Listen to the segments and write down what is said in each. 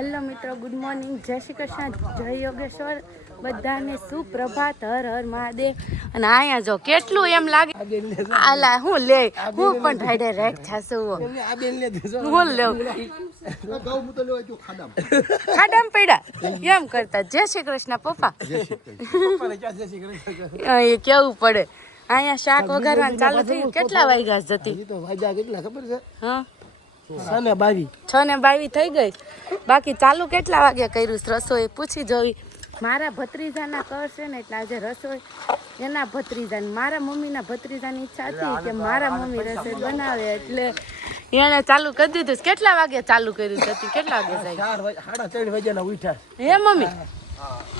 Hello મિત્રો good morning. જય શ્રી કૃષ્ણ જય યોગેશ્વર. બધાને સુપ્રભાત. હર હર મહાદેવ. અને અહીંયા જો કેટલું એમ લાગે. આલા હું લે. હું પણ ઢાઈડે રેક થાસું હું. લેવ ખાડામ. પડ્યા. એમ કરતા. જય શ્રી કૃષ્ણ પપ્પા. એ કેવું પડે? અહીંયા શાક વઘારવાનું ચાલુ થયું. કેટલા વાગ્યા જતી હા. અને બાવી. છ ને બાવી થઈ ગઈ. બાકી ચાલુ કેટલા વાગે કર્યું છે રસોઈ? પૂછી જોવી મારા ભત્રીજાના કર છે ને એટલે આજે રસોઈ. એના ભત્રીજા મારા મમ્મીના ભત્રીજાની ઈચ્છા હતી કે મારા મમ્મી રસોઈ બનાવે એટલે એને ચાલુ કરી દીધું કેટલા વાગે ચાલુ કર્યું કેટલા વાગે જાય? સાડા ત્રણ વાગ્યાના ઉઠ્યા હે મમ્મી?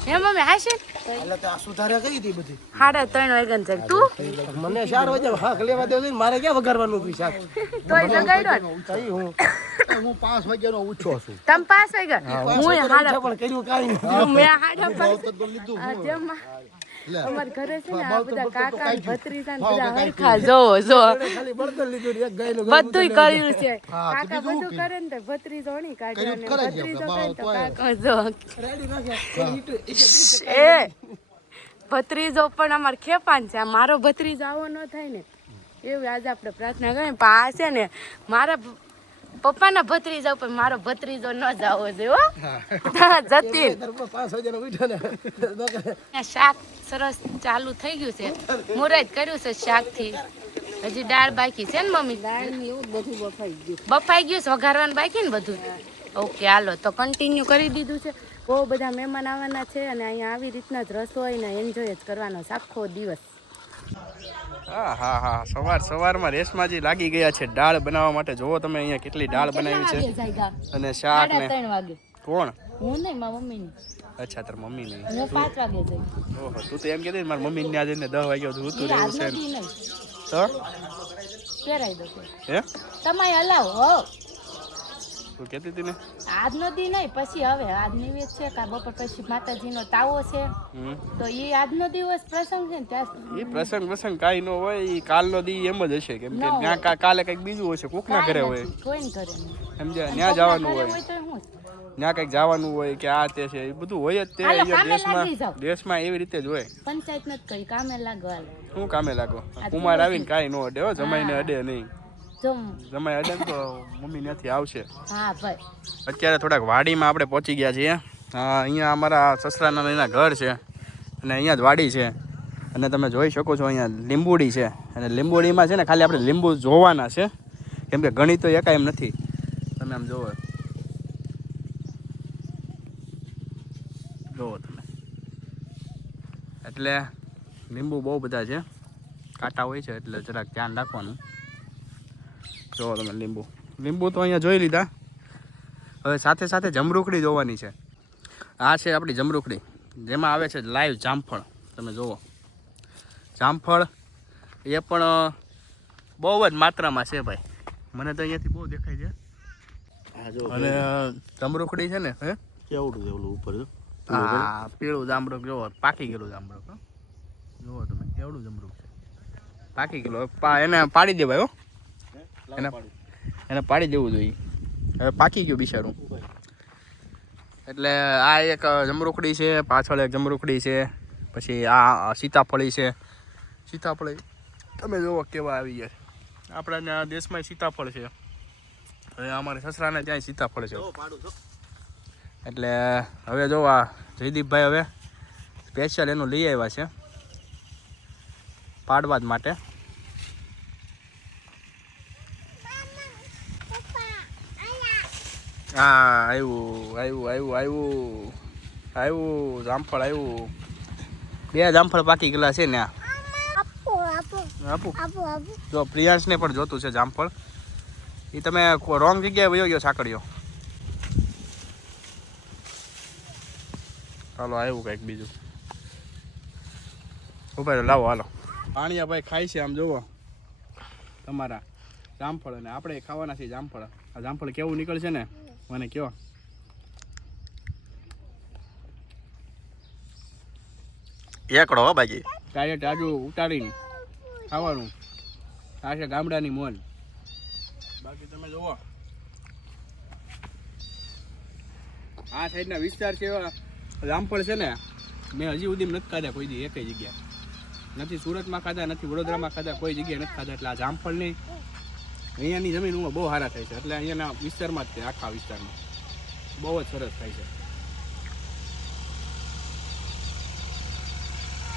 હે મમ્મી હાશે એટલે તો આ સુધાર્યા કઈ હતી બધી? સાડા ત્રણ વાગ્યા જાય તું? મને ચાર વાગે હાક લેવા દેવું મારે ક્યાં વગાડવાનું હતું શાક? તોય લગાડ્યો કઈ હું? હું પાંચ વાગ્યાનો ઉઠ્યો છું. તમે પાસ વાગ્યા? હું હાડા પણ કર્યું કાંઈ મેં હાડા પાસ લીધું. અમારા ઘરે છે ને આ બધા કાકા ભત્રીજા ને બધા હરખા જોવો જો ખાલી બળતણ લીધું ને એક ગાયનું બધું કર્યું છે. કાકા બધું કરે ને તો ભત્રીજો નહીં કાઢે કર્યું અને કરે છે ભત્રીજો કરે તો કાકા. જો રેડી નાખ્યા ઈટ- ઈટ- ઈટ- એ ભત્રીજો પણ અમાર ખેપાન છે. આ મારો ભત્રીજો આવો ન થાય ને. એવું આજે આપણે પ્રાર્થના કરીએ. પણ આ છે ને મારા પપ્પાના ભત્રીજા પણ મારો ભત્રીજો ન જાવો જોયો આ શાક સરસ ચાલુ થઈ ગયું છે. મુરત કર્યું છે શાકથી હજી દાળ બાકી છે ને મમ્મી? દાળની એવું બધું બફાઈ ગયું. બફાઈ ગયું છે વઘારવાનું બાકી ને બધું? ઓકે હાલો તો કન્ટિન્યુ કરી દીધું છે. બહુ બધા મહેમાન આવવાના છે અને અહીંયા આવી રીતના જ રસોઈ ને એન્જોય જ કરવાનો છે આખો દિવસ. હા હા હા. સવાર સવારમાં રેશમાજી લાગી ગયા છે દાળ બનાવવા માટે. જોવો તમે અહીંયા કેટલી દાળ બનાવી છે. અને શાક ને કોણ? હું નહીં મારા મમ્મી અચ્છા તાર મમ્મી નહીં હું વાગે જઈ. ઓહો તું તો એમ કહેતી મારી મમ્મી ને જઈને દસ વાગ્યો સુધી તું રહેવું છે તો? પહેરાઈ દો હે? તમારે હલાવો હો. તું કહેતી હતી ને? આજનો દી નહીં પછી હવે આજ નિવેદ છે કા બપોર પછી માતાજીનો તાવો છે. તો એ આજનો દિવસ પ્રસંગ છે ને ત્યાં એ પ્રસંગ પ્રસંગ કાંઈ ન હોય એ કાલનો દી એમ જ હશે કેમ કે ત્યાં કાલે કંઈક બીજું હશે કોકના ઘરે હોય. કોઈ ને ઘરે સમજ્યા? ત્યાં જવાનું હોય. તો શું ત્યાં કંઈક જવાનું હોય કે આ તે છે એ બધું હોય જ તે દેશમાં દેશમાં એવી રીતે જ હોય. પંચાયત નથી કામે લાગવા શું કામે લાગો? કુમાર આવીને કાંઈ ન અડે હો જમાઈને હા. અડે નહીં. જમાઈ અડે તો મમ્મી નથી આવશે. હા ભાઈ. અત્યારે થોડાક વાડીમાં આપણે પહોંચી ગયા છીએ. અહીંયા અમારા સસરાના એના ઘર છે અને અહીંયા જ વાડી છે. અને તમે જોઈ શકો છો અહીંયા લીંબુડી છે. અને લીંબુડીમાં છે ને ખાલી આપણે લીંબુ જોવાના છે. કેમ કે ગણી તો એકા એમ નથી. તમે આમ જોવો. જોવો તમે. એટલે લીંબુ બહુ બધા છે. કાંટા હોય છે એટલે જરાક ધ્યાન રાખવાનું. જોવો તમે લીંબુ. લીંબુ તો અહીંયા જોઈ લીધા. હવે સાથે સાથે જમરૂખડી જોવાની છે. આ છે આપણી જમરૂખડી. જેમાં આવે છે લાઈવ જામફળ. તમે જુઓ જામફળ એ પણ બહુ જ માત્રામાં છે ભાઈ. મને તો અહીંયાથી બહુ દેખાય છે. અને અ, જમરૂખડી છે ને હે? કેવડું દેવલું ઉપર હા પીળું જામરૂખ જોવો પાકી ગયેલું જામરૂખ હો. જુઓ તમે કેવડું જમરૂખ છે. પાકી ગયેલું. એને પાડી દેવાય હો. એને એને પાડી દેવું જોઈએ. હવે પાકી ગયું બિચારું. એટલે આ એક જમરૂખડી છે, પાછળ એક જમરૂખડી છે, પછી આ સીતાફળી છે. સીતાફળી, તમે જુઓ કેવા આવી ગયા છે. આપણા દેશમાં સીતાફળ છે. હવે અમારે સસરાને ત્યાં સીતાફળ છે. એટલે હવે જો આ જયદીપભાઈ હવે સ્પેશિયલ એનું લઈ આવ્યા છે. પાડવા જ માટે. હા આવ્યું આવ્યું આવ્યું આવ્યું આવ્યું જામફળ આવ્યું બે જામફળ પાકી ગયેલા છે ને આપું જો પ્રિયાંશને પણ જોતું છે જામફળ. એ તમે રોંગ જગ્યાએ વયો ગયો સાંકળ્યો. ચાલો આવ્યું કંઈક બીજું. ઊભા લાવો હાલો. પાણીયા ભાઈ ખાય છે આમ જુઓ તમારા જામફળ અને આપણે ખાવાના છીએ જામફળ. આ જામફળ કેવું નીકળશે ને? મને કયો એકડો હો બાજી ડાયરેક્ટ આજુ ઉતારીને ખાવાનું આ છે ગામડાની મોન બાકી તમે જુઓ આ સાઈડના વિસ્તાર છે એવા રામફળ છે ને મેં હજી સુધી નથી ખાધા કોઈ દી એકેય જગ્યા નથી સુરતમાં ખાધા નથી વડોદરામાં ખાધા કોઈ જગ્યાએ નથી ખાધા એટલે આ જામફળ નહીં જમીન જમીનમાં બહુ સારા થાય છે. એટલે અહીંયાના વિસ્તારમાં જ તે આખા વિસ્તારમાં. બહુ જ સરસ થાય છે.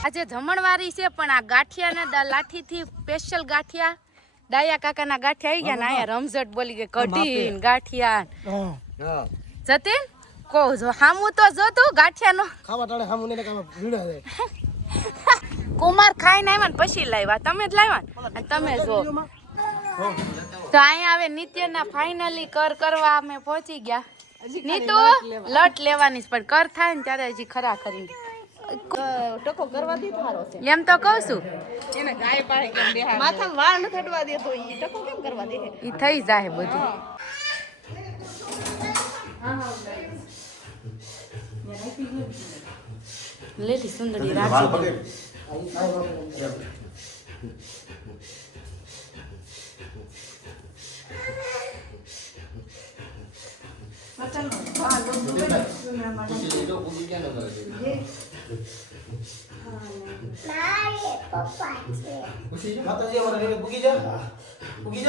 આજે જમણવારી છે પણ આ ગાંઠિયાના લાઠીથી સ્પેશિયલ ગાંઠિયા. ડાયા કાકાના ગાંઠિયા આવી ગયા ને અહીંયા રમઝટ બોલી ગઈ કઢી ગાંઠિયા. હા. જતીન? કો જો હામુ તો જો તું ગાંઠિયાનો. ખાવા ટાળે હામુ ને કામ ભીડા છે. કુમાર ખાઈને આવ્યા ને પછી લાવ્યા તમે જ લાવ્યા ને. અને તમે જો. તો અહીંયા હવે નિત્યના ફાઇનલી કર કરવા અમે પહોંચી ગયા. નીતુ લટ લેવાની. પણ કર થાય ને ત્યારે હજી ખરા કરી ટકો થારો છે. એમ તો કહું છું. એને ગાય પાડે કેમ બેહાડે માથામાં વાળ ન થડવા દે તો ઈ ટકો કેમ કરવા દે? એ થઈ જાય બધું. લેટી સુંદરી રાખી પૂગી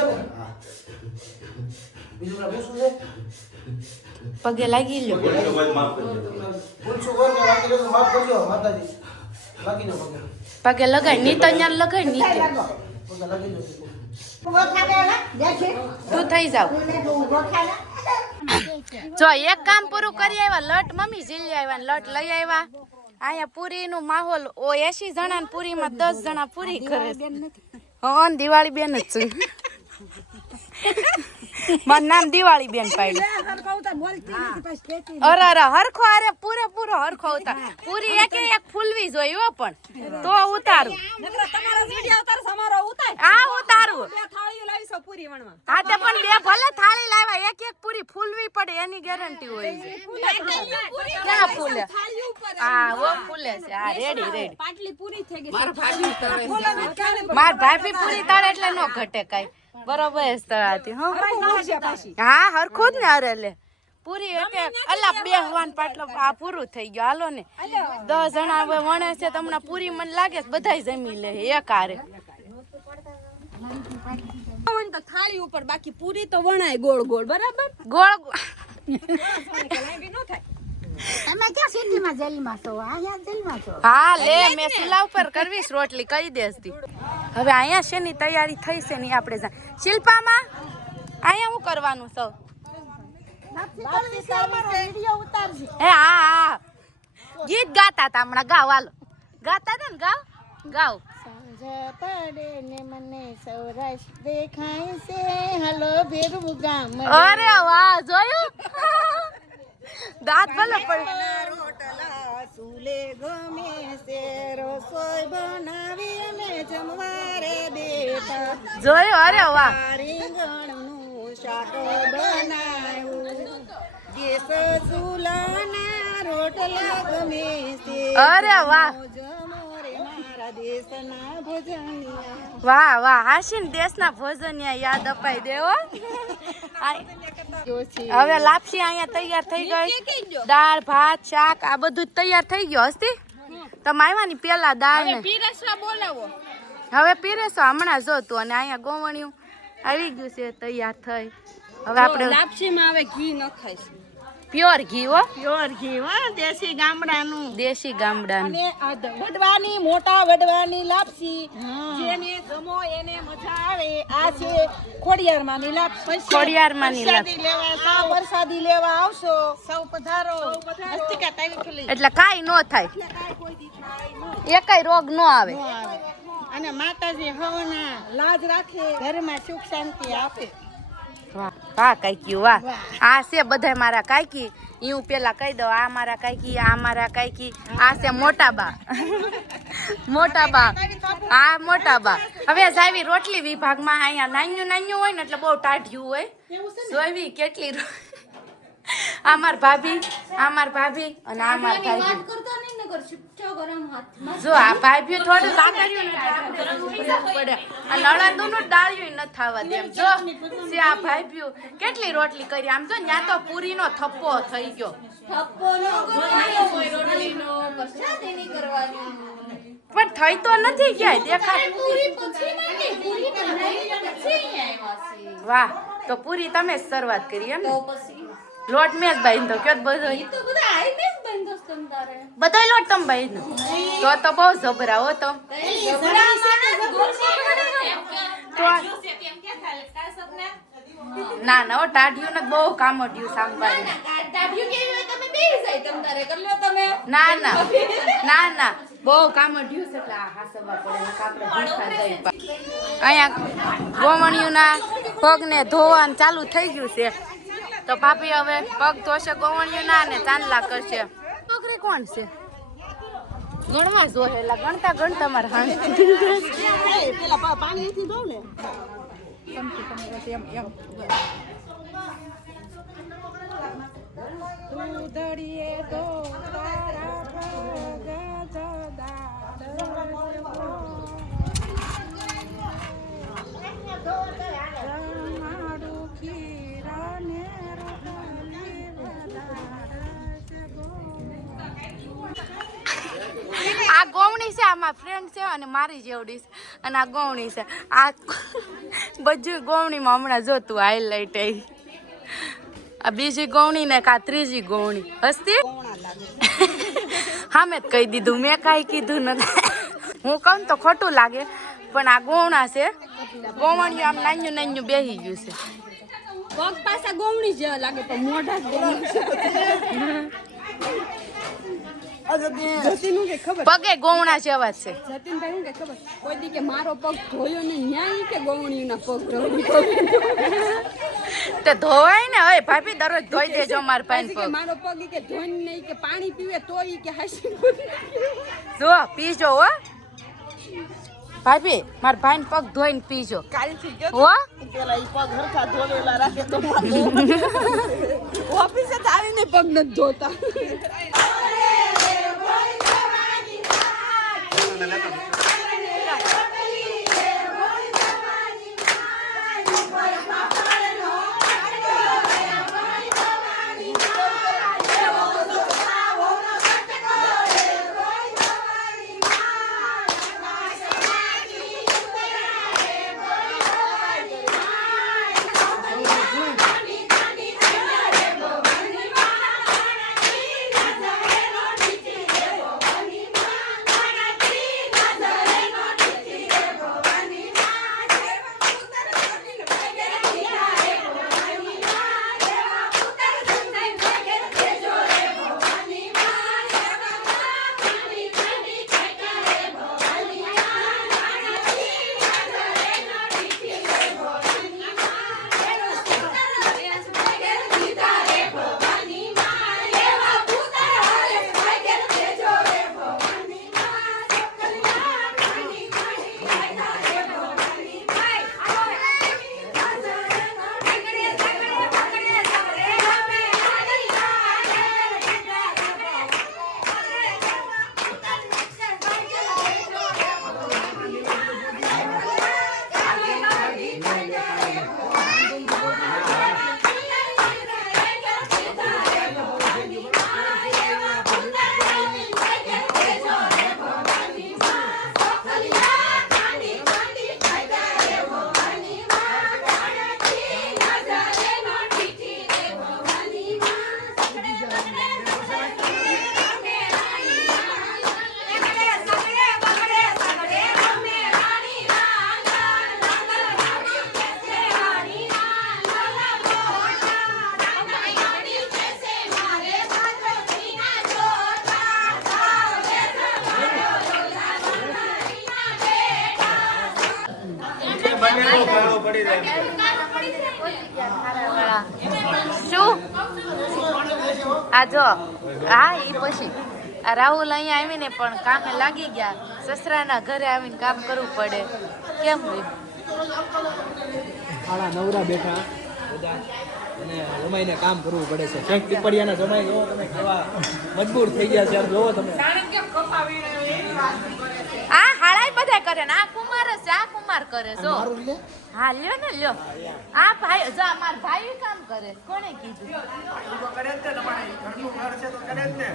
ને લાગી લો પગે લગાય કે તો માફ કરજો. માતાજી લાગી. જાઓ પગે પગે લગાય જાઓ તું થઈ જાવ. જો, એક કામ પૂરું કરી આવ્યા. લટ મમ્મી જીલી આવ્યા લટ લઈ આવ્યા. અહીંયા પૂરી નું માહોલ ઓ એસી જણા ને પૂરીમાં દસ જણા પૂરી કરે છે. દિવાળી બેન જ છું. મારું નામ દિવાળી બેન પાડ્યું. અરે અરે, હરખો અરે પૂરે પૂરો હરખો ઉતાર. પૂરી એકે એક ફૂલવી જોઈએ હો પણ. તો ઉતારું તમારો વિડિયો ઉતાર સમારો ઉતાર આ ઉતારું બે થાળીઓ લાવીશો પૂરી વણવા. હા તે પણ બે ભલે થાળી લાવ્યા એક એક પૂરી ફૂલવી પડે એની ગેરંટી હોય છે. ક્યાં ફૂલે? હા ઓ ફૂલે છે. હા રેડી રેડી પાટલી પૂરી થઈ ગઈ મારા ભાભી તળે માર ભાભી પૂરી તળે એટલે નો ઘટે કાઈ. બરોબર જ તળાતી હો. હા હરખું જ ને અરે લે. પૂરી એક એક અલા બે હવાન પાટલો આ પૂરું થઈ ગયું. હાલો ને. દસ જણા હવે વણે છે તમને પૂરી મને લાગે બધા બધાય જમી લે એક આરે તો થાળી ઉપર બાકી પૂરી તો વણાય ગોળ ગોળ બરાબર? ગોળ ગોળ. થાય તમે ક્યાં સિટીમાં જેલમાં છો? અહીંયા જેલમાં છો? હા લે મેં ચૂલા ઉપર કરવીશ રોટલી કહી તી. હવે અહીંયા શેની તૈયારી થઈ છે ની આપણે શિલ્પામાં? અહીંયા શું કરવાનું સૌ? વીડિયો ઉતારજે. હે હા હા. ગીત ગાતા હતા હમણાં ગાવ હાલો. ગાતા હતા ને ગાવ ગાવ સાંજ પડે ને મને સૌરાષ્ટ્ર દેખાય છે. હલો ભેરું ગામ અરે વાહ જોયું? દાંત ભલે પડી. રોટલા સુલે ગમે છે. રસોઈ બનાવી અમે જમવારે બેઠા જોયું? અરે વાહ. રીંગણનું શાક બનાવ્યું. ગેસ ચૂલાના રોટલા ગમે છે. અરે વાહ. વાહ વાહ હાશીન દેશના ભોજનિયા યાદ અપાઈ દેવો હવે લાપસી અહીંયા તૈયાર થઈ ગઈ. દાળ ભાત શાક આ બધું તૈયાર થઈ ગયું હસ્તી? તમે આવ્યા પેલા દાળ ને પીરસવા બોલાવો. હવે પીરેસો હમણાં જો તું અને અહીંયા ગોવણિયું આવી ગયું છે તૈયાર થઈ. હવે આપણે લાપસીમાં આવે ઘી ન ખાઈશ પ્યોર ઘી હો. પ્યોર ઘી હો દેશી ગામડાનું. દેશી ગામડાનું. અને વડવાની મોટા વડવાની લાપસી. જેને જમો એને મજા આવે. આ છે ખોડિયારમાંની લાપસી. ખોડિયારમાંની લાપસી. લેવા આ વરસાદી લેવા આવશો. સૌ પધારો. હસ્તિકા તાવી ખુલી. એટલે કાંઈ ન થાય. એકય રોગ ન આવે. આવે. અને માતાજી હવના લાજ રાખે. ઘરમાં સુખ શાંતિ આપે. વાહ વાહ વાહ. આ છે બધા મારા કાકી ઈ હું પેલા કહી દઉં આ મારા કાંઈકી આ મારા કાકી આ છે મોટા બા. મોટા બા. આ મોટા બા. હવે જાવી રોટલી વિભાગમાં અહીંયા નાન્યું નાન્યું હોય ને એટલે બહુ ટાઢ્યું હોય. જોઈવી કેટલી આ માર ભાભી આ માર ભાભી અને આ માર ભાભી જો આ ભાઈ થોડું ને આપણે પડે. આ નળાનું નું ડાળ્યું ન થવા દે એમ. જો આ ભાઈ કેટલી રોટલી કરી? આમ જો ન્યા તો પૂરીનો થપ્પો થઈ ગયો. પણ થઈ તો નથી ક્યાંય દેખાય. વાહ તો પૂરી તમે જ શરૂઆત કરી એમ ને? લોટ મેં જ બાંધ્યો કયો બધો બધો લોટ તમે બાંધ્યો તો તો બહુ જબરા હો તો. ના ના ઓ ટાઢિયું ને બહુ કામડ્યું સાંભળ્યું ના ના ના ના બહુ કામડ્યું છે એટલે હાસવા પડે આપણે ભૂખા જાય. અહીંયા ગોવણિયુંના પગને ધોવાનું ચાલુ થઈ ગયું છે. તો ભાભી હવે પગ ધોશે ગોવણિયુંના ને ચાંદલા કરશે. કોણ છે? ગણવા જોહેલા ગણતા ગણતા મારે હાણ પેલા પાણી એથી ધોવ ને આ ગોવણી છે આ મારા ફ્રેન્ડ છે અને મારી જેવડી છે અને આ ગોવણી છે. આ બધું ગોવણીમાં હમણાં જોતું હાઈલાઇટ આ બીજી ગોવણી ને કા ત્રીજી ગોવણી? હસ્તી? હા મેં કહી દીધું, મેં કાંઈ કીધું નથી. હું કહું તો ખોટું લાગે, પણ આ ગોવણા છે, ગોવણીઓ આમ નાન્યું નાન્યું બેસી ગયું છે. પગ પાસે ગોમણી જેવા લાગે, પણ મોઢા જ ગોમણી જતીનું કે ખબર પગે ગોવણા જેવા છે. જતીનભાઈ હું કે ખબર? કોઈ દી કે મારો પગ ધોયો ને ન્યાય કે ગોમણીના પગ ધોયો? તે ધોવાય ને હવે ભાભી દરરોજ ધોઈ દેજો મારા પાણી કે પગ. મારો પગ કે ધોઈને નહીં કે પાણી પીવે તો ઈ કે હાસી જો પીજો હો. ભાભી મારા ભાઈ પગ ધોઈને પીજો. હો? પેલા ઈ પગ હરખા ધોવેલા રાખે તો ઓફિસે જ આવીને પગ નથી ધોતા. શું? આ જો હા એ પછી. આ રાહુલ અહીંયા આવીને પણ કામે લાગી ગયા. સસરાના ઘરે આવીને કામ કરવું પડે. કેમ નવરા બેઠા. અને જમાઈને કામ કરવું પડે છે. ક્યાંક પીપળિયાના જમાઈ જોવો તમે કેવા મજબૂર થઈ ગયા છે. આમ જોવો તમે. આ હાળાય બધા કરે ને. આ કુમાર આ કુમાર કરે જો. હા લ્યો ને લ્યો. આ ભાઈ જો આ ભાઈ કામ કરે કોણે કીધું?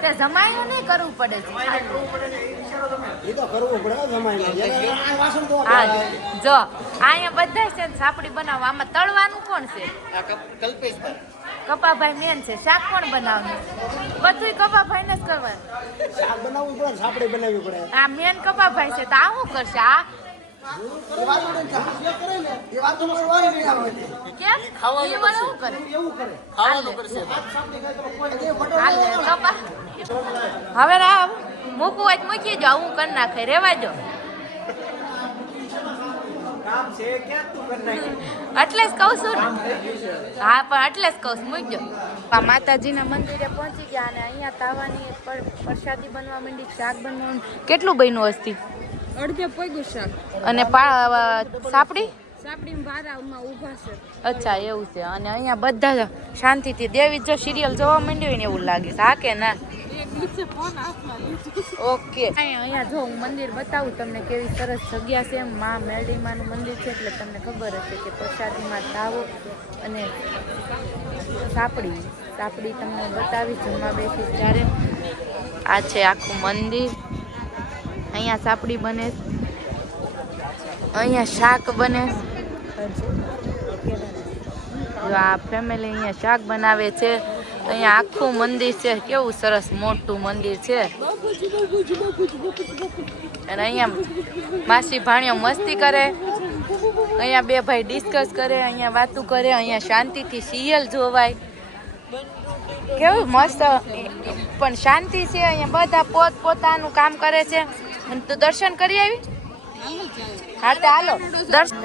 તે જમાયું નહીં કરવું પડે છે. એ તો કરવું પડે હો જમાઈને. એને આ વાસણ ધોવા હા પડે. જો અહીંયા બધા છે સાપડી બનાવવા. આમાં તળવાનું કોણ છે? કપાભાઈ મેન છે. શાક કોણ બનાવવાનું? બધું કપાભાઈ ને જ કરવાનું. શાક બનાવવું પડે સાપડી બનાવવી પડે. આ મેન કપાભાઈ છે તો આ શું કરશે? આ હવે રામ મૂકવું હોય મૂકી જો હું કરી નાખે. રેવા જો એટલે જ કહું છું ને. હા પણ એટલે જ કહું છું. મૂકજો. આ માતાજીના મંદિરે પહોંચી ગયા અને અહીંયા તાવાની પ્રસાદી બનવા માંડી શાક બનવાનું. કેટલું બન્યું હસ્તી? અડધે પૈગું શાક. અને સાપડી? ઊભા છે. અચ્છા એવું છે. અને અહીંયા બધા શાંતિથી દેવી જો સિરિયલ જોવા માંડ્યું ને એવું લાગે છે. હા કે ના? ઓકે. અહીંયા જો હું મંદિર બતાવું તમને કેવી સરસ જગ્યા છે. માં મેરડીમાનું મંદિર છે એટલે તમને ખબર હશે કે પ્રસાદીમાં તાવો અને સાપડી. સાપડી તમને બતાવી જમવા બેસી ત્યારે. આ છે આખું મંદિર. અહીંયા સાપડી બને. અહીંયા શાક બને. જો આ ફેમિલી અહીંયા શાક બનાવે છે. અહીંયા આખું મંદિર છે. કેવું સરસ મોટું મંદિર છે. અને અહીંયા માસી ભાણીઓ મસ્તી કરે. અહીંયા બે ભાઈ ડિસ્કસ કરે, અહીંયા વાતું કરે, અહીંયા શાંતિથી સિરિયલ જોવાય. કેવું મસ્ત. પણ શાંતિ છે. અહીંયા બધા પોત પોતાનું કામ કરે છે. અને તું દર્શન કરી આવી? હા, તો હાલો. દર્શન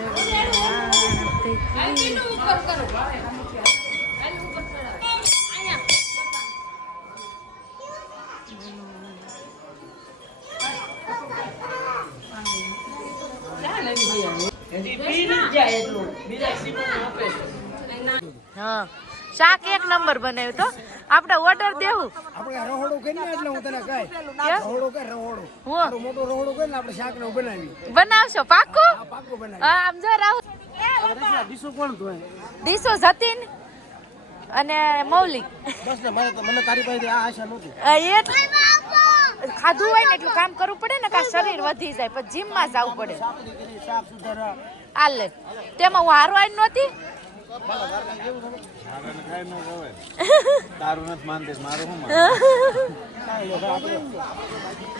હા. શાક એક નંબર બનાવ્યું તો? આપણે ઓર્ડર દેવું. આપણે રહોડો કરી ને એટલે હું તને કહી. રહોડો કે રહોડો? હું. મોટો રહોડો કરી ને આપણે શાક ને બનાવી બનાવશો? પાકો પાકો પાકું બનાવી હા આમ જો રાહુલ ડીશું કોણ ધોય દીસો જતીન અને મૌલિક બસ ને મને મને તારી પાસે આ આશા નહોતી. આ એટલે ખાધું હોય ને એટલું કામ કરવું પડે ને કા શરીર વધી જાય પછી જીમમાં જવું પડે. સાપડી કરી શાક સુધારા આ લે. તેમાં હું હારવાઈ નહોતી.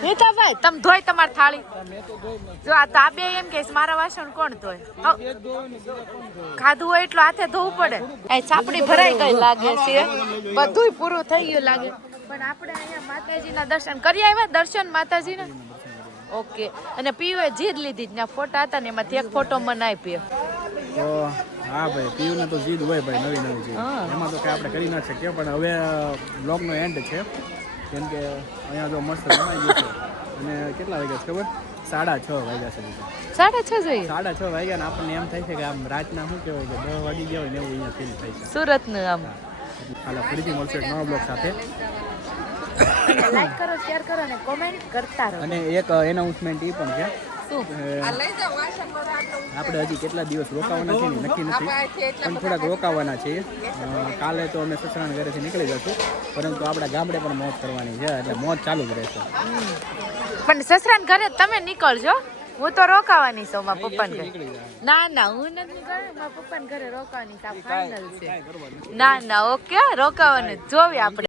નીતાભાઈ તમે ધોઈ તમારી થાળી. જો આ તાબે એમ કે મારા વાસણ કોણ ધોય? ખાધું હોય એટલું હાથે ધોવું પડે. અહીં સાપડી ભરાઈ ગઈ લાગે છે. બધુંય પૂરું થઈ ગયું લાગે. પણ આપણે અહીંયા માતાજીના દર્શન કરી આવ્યા દર્શન માતાજીના? ઓકે. અને પીવે જીદ લીધી ત્યાં ફોટા હતા ને એમાંથી એક ફોટો મને આપ્યો. તો હા ભાઈ પીયુને તો જીદ હોય ભાઈ નવી નવી જીદ. હા. એમાં તો કાંઈ આપણે કરી ના શકીએ પણ હવે બ્લોગનો એન્ડ છે. કેમ કે અહીંયા જો મસ્ત રમાઈ ગયું છે. અને કેટલા વાગ્યા છે ખબર? સાડા છ વાગ્યા છે. સાડા છ જોઈએ સાડા છ વાગ્યા ને આપણને એમ થાય છે કે આમ રાતના શું કહેવાય કે દસ વાગી ગયા હોય ને એવું અહીંયા ફીલ થાય છે. સુરતનું આમ. હાલો ફરીથી મળશે એક નવા બ્લોગ સાથે. લાઈક કરો શેર કરો અને કોમેન્ટ કરતા રહો. અને એક એનાઉન્સમેન્ટ એ પણ છે. આપણે હજી કેટલા દિવસ રોકાવાના છે નક્કી નથી. પણ થોડાક રોકાવાના છીએ. કાલે તો અમે સસરાના ઘરેથી નીકળી જશું. પરંતુ આપણા ગામડે પણ મોજ કરવાની છે એટલે મોજ ચાલુ જ રહેશે. પણ સસરાને ઘરે તમે નીકળજો. હું તો રોકાવાની છું મારા પપ્પાને ઘરે. ના ના હું નથી નીકળે મારા પપ્પાને ઘરે રોકાવાની છે. ફાઇનલ છે. ના ના ઓકે રોકાવાનું. જોવી આપણે.